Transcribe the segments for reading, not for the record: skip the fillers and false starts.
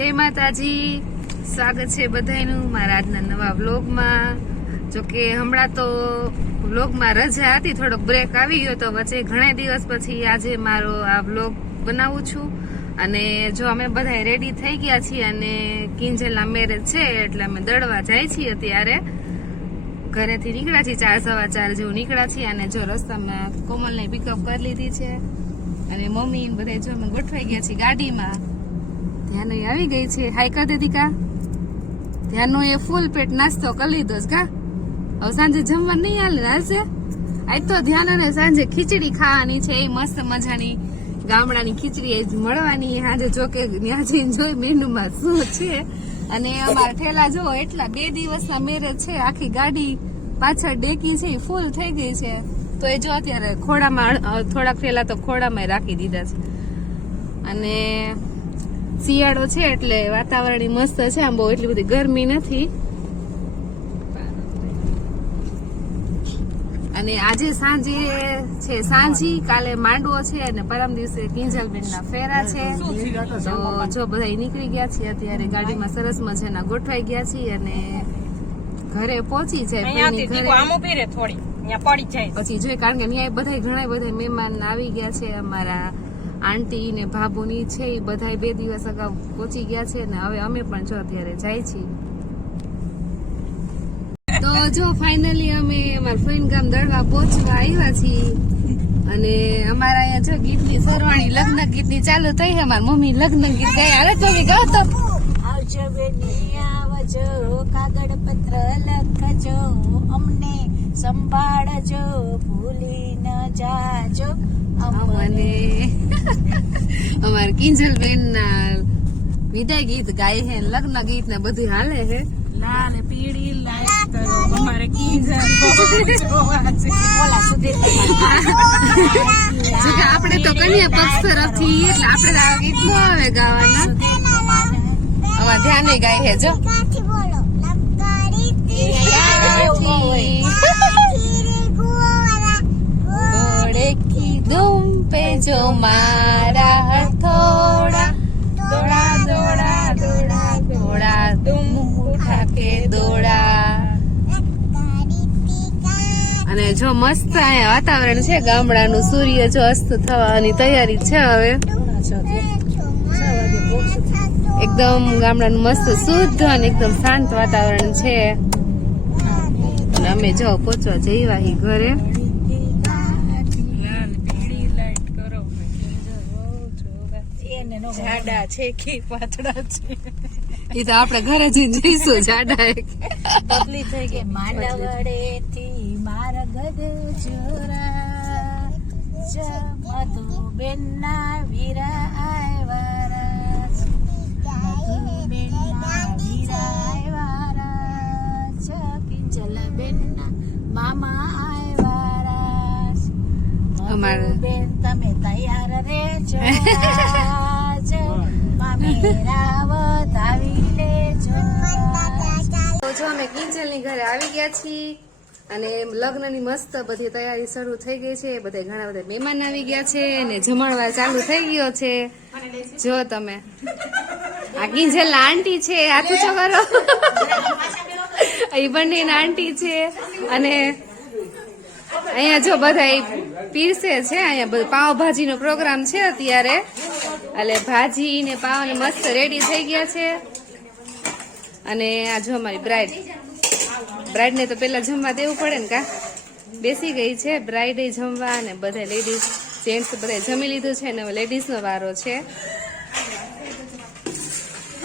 જય માતાજી, સ્વાગત છે બધાનું મારા આજના નવા વ્લોગમાં। જોકે હમણાં તો વ્લોગમાં રજા હતી, થોડોક બ્રેક આવી ગયો તો વચ્ચે ઘણા દિવસ પછી આજે મારો આ વ્લોગ બનાવું છું। અને જો અમે બધા રેડી થઈ ગયા છીએ અને કિંજલના મેરેજ છે એટલે અમે દળવા જાય છીએ। અત્યારે ઘરેથી નીકળ્યા છીએ 4:15 જેવું નીકળ્યા છીએ અને જો રસ્તામાં કોમલને પિકઅપ કરી લીધી છે અને મમ્મી બધા જો અમે ગોઠવાઈ ગયા છીએ ગાડીમાં। ધ્યાનો આવી ગઈ છે, હાઈ કર દીધી કા? ધ્યાનો એ ફૂલ પેટ નાસ્તો કરી લીધો છે કા? હવે સાંજે જમવા નહીં હાલે હાલશે? આજ તો ધ્યાનોને સાંજે ખીચડી ખાવાની છે, એ મસ્ત મજાની ગામડાની ખીચડી મળવાની સાંજે। જો કે ત્યાં જઈને જોઈ મેનુમાં શું છે। અને અમારા ઠેલા જો એટલા 2 દિવસના મેરેજ છે, આખી ગાડી પાછળ ડેકી છે ફૂલ થઈ ગઈ છે। તો એ જો અત્યારે ખોડામાં થોડાક ઠેલા તો ખોડામાં રાખી દીધા છે। અને શિયાળો છે એટલે વાતાવરણ મસ્ત છે, આમ બહુ એટલી બધી ગરમી નથી। અને આજે સાંજે છે સાંજી, કાલે માંડવો છે અને પરમ દિવસે કિંજલબેનના ફેરા છે। તો જો બધા નીકળી ગયા છીએ, અત્યારે ગાડીમાં સરસ મજાના ગોઠવાઈ ગયા છીએ અને ઘરે પહોંચી જાય પછી જોઈએ, કારણ કે ત્યાં ઘણા બધા મહેમાન આવી ગયા છે। અમારા આંટી ને ભાભુની છે એ બધા 2 દિવસ અગાઉ પહોંચી ગયા છે ને હવે અમે પણ જો અત્યારે જાય છીએ। તો જો ફાઇનલી અમે અમારા ફ્રેન્ડ ગામ દળવા પહોંચવા આવ્યા છીએ અને અમારા અહીંયા જો ગીતની સરવાણી લગ્ન ગીતની ચાલુ થઈ છે। અમારા મમ્મી લગ્ન ગીત ગાય, હાલે મમ્મી ગાવ તો આવજો બેટી આવજો, કાગળ પત્ર લખજો, અમને સંભાળજો, ભૂલી ન જાજો અમને। અમારા કિંજલબેન ના વિદાય ગીત ગાય છે, લગ્ન ગીત ને બધું હાલે છે। લાલ પીળી લાઈટ કરો અમારે કિંજલ બોલા સુધી જો કે આપણે તો કન્યા પક્ષ તરફથી એટલે આપણે આ ગીત ન આવે ગાવાના, હવે ધ્યાને ગાય છે જો ધૂમ पे जो मारा हथौड़ा, दौड़ा दौड़ा दौड़ा दौड़ा तुम उठा के दौड़ा। અને જો મસ્ત અહીંયા વાતાવરણ છે ગામડાનું, સૂર્ય જો અસ્ત થવાની તૈયારી છે હવે। એકદમ ગામડાનું મસ્ત શુદ્ધ અને એકદમ શાંત વાતાવરણ છે અને અમે જો પહોંચવા જઈવા ઘરે। જાડા છે કે પાતળા છે એ તો આપણે ઘરે જઈને જઈશું। જાડા પતલી થઈ ગઈ માંડવડે થી મારા ગઢ જોરા, મધુબેન ના વીરા આવ્યા, મધુબેન ના વીરા આવ્યા, કિંજલબેન ના મામા આવ્યા, મધુબેન તમે તૈયાર રહેજો, જો અમે કિંજલની ઘરે આવી ગયા છીએ અને લગ્નની મસ્ત બધી તૈયારી શરૂ થઈ ગઈ છે। બધા ઘણા બધા મહેમાન આવી ગયા છે અને જમણવાર ચાલુ થઈ ગયો છે। જો તમે આ કિંજલના આંટી છે, હાથ ઊંચો કરો, એ બંનેના આંટી છે અને અહીંયા જો બધા પીરસે છે। અહીંયા પાવભાજી નો પ્રોગ્રામ છે અત્યારે, એટલે ભાજી ને પાવ ને મસ્ત રેડી થઈ ગયા છે। અને આ જો અમારી બ્રાઇડ ને તો પેલા જમવા દેવું પડે ને કા? બેસી ગઈ છે બ્રાઇડ જમવા અને બધા લેડીઝ જેન્ટ્સ બધા જમી લીધું છે અને લેડીઝ નો વારો છે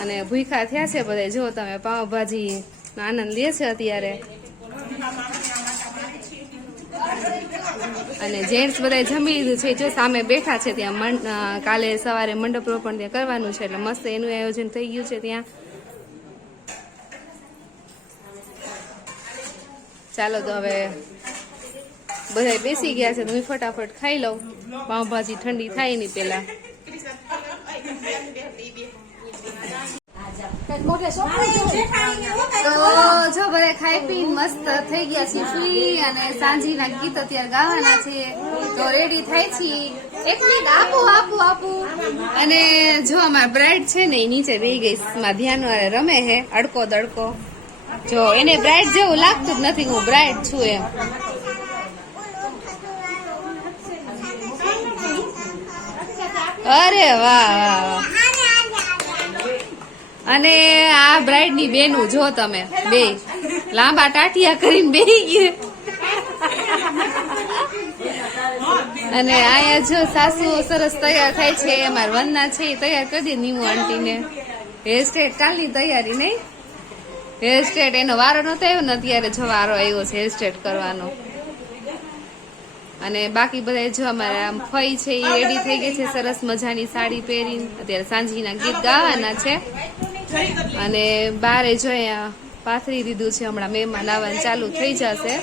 અને ભૂખા થયા છે બધા। જો તમે પાવભાજી નો આનંદ લે છે અત્યારે અને જેન્ટ્સ બધા જમી લીધું છે, જો સામે બેઠા છે ત્યાં। કાલે સવારે મંડપ રોપણ ત્યાં કરવાનું છે એટલે મસ્ત એનું આયોજન થઈ ગયું છે ત્યાં। ચાલો તો હવે બધા બેસી ગયા છે, હું ફટાફટ ખાઈ લઉં, પાવભાજી ઠંડી થાય ની પેલા। તો જો બધા ખાઈ પી મસ્ત થઈ ગયા છે ફ્રી અને સાંજીના ગીત અત્યારે ગાવાના છે તો રેડી થાય છે। એક મિનિટ આપું. અને જો અમાર બ્રાઇડ છે ને એ નીચે બેહી ગઈ માં ધ્યાન વાળે રમે હે અડકો દડકો. જો એને બ્રાઇડ જેવું લાગતું જ નથી હું બ્રાઇડ છું એમ. અરે વાહ. અને આ બ્રાઇડ ની બેનું જો તમે બે લાંબા ટાટિયા કરીને બેહી ગઈ. અને આયા જો સાસુ સરસ તૈયાર થાય છે. અમારા વનના છે એ તૈયાર કરી દે નીમુ આંટી ને. હેર સ્ટ્રેટ કાલની તૈયારી નહીં. હેર સ્ટ્રેટ એનો વારો નતો આવ્યો ને અત્યારે જો વારો આવ્યો છે હેર સ્ટ્રેટ કરવાનો. અને બાકી બધા જો અમારા આમ ફઈ છે એ રેડી થઈ ગઈ છે સરસ મજાની સાડી પહેરીને. અત્યારે સાંજના ગીત ગાવાના છે. અને બારે જો અહીંયા પાથરી દીધું છે. હમણાં મહેમાન આવવાનું ચાલુ થઈ જશે.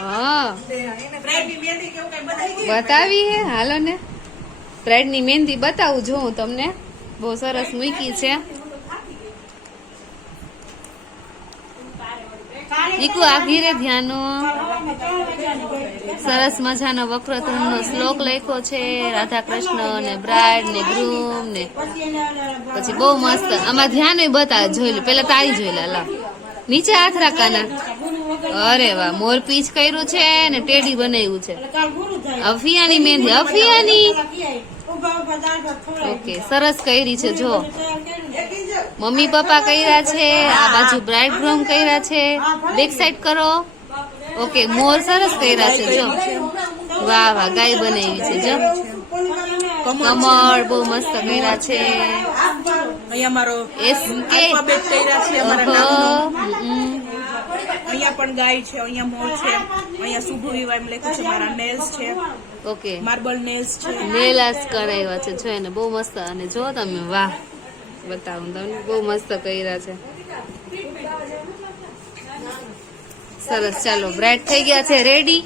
હા બતાવી હે હાલો ને. બ્રાઇડ ની મહેંદી બતાવું જો હું તમને. બહુ સરસ મૂકી છે. દીકુ આ ઘીરે ધ્યાનો સરસ મજાનો વક્રતુંડ નો શ્લોક લખ્યો છે. રાધા કૃષ્ણ ને બ્રાઇડ ને ગ્રૂમ ને પછી બહુ મસ્ત. આમાં ધ્યાન બતાવે જોઈ લો. પેલા તારી જોઈ લા નીચે હાથ રાખવાના. અરે વાહ મોર પીચ કર્યું છે ને ટેડી બનાવ્યું છે. અફિયાની મહેંદી અફિયાની. ઓકે સરસ કરી છે જો. મમ્મી પપ્પા કર્યા છે. આ બાજુ બ્રાઇડ ગ્રૂમ કર્યા છે. બેક સાઈડ કરો. ઓકે મોર સરસ કર્યા છે જો. વાહ વાહ ગાય બનાવી છે જો. કમળ બહુ મસ્ત કર્યા છે. અહીંયા મારો એસકે આલ્ફાબેટ કર્યા છે અમારા નામનો. અહીંયા પણ ગાય છે, અહીંયા મોર છે, અહીંયા શુભ વિવાહ એમ લખ્યું છે. મારા નેલ્સ છે, ઓકે માર્બલ નેલ્સ છે. નેલાસ કરાવ્યા છે જો એને બહુ મસ્ત. અને જો તમે વાહ બતાવું તમને બહુ મસ્ત કર્યા છે. સરસ ચાલો બ્રાઇડ થઈ ગયા છે રેડી.